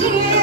Yeah.